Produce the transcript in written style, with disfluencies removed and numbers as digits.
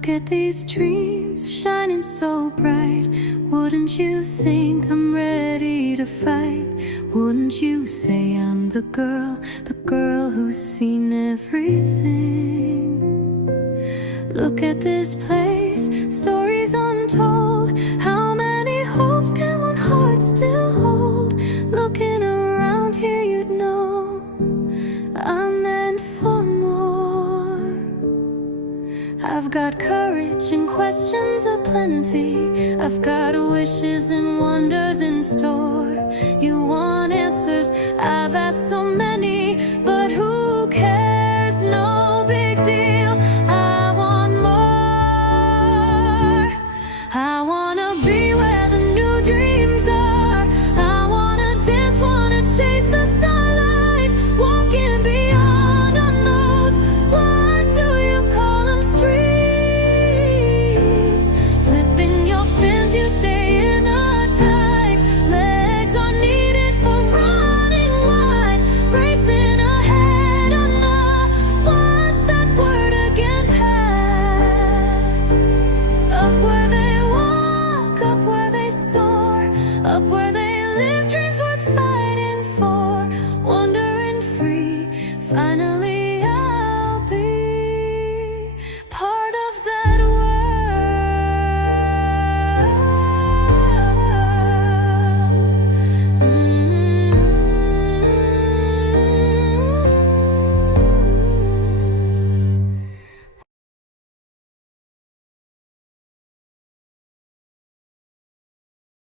Look at these dreams shining so bright. Wouldn't you think I'm ready to fight? Wouldn't you say I'm the girl who's seen everything? Look at this place, stories untold. How many hopes can one heart still hold? Looking around here you'd know I'm meant for more. I've got courage and questions aplenty. I've got wishes and wonders in store. You want answers, I've asked so many, but who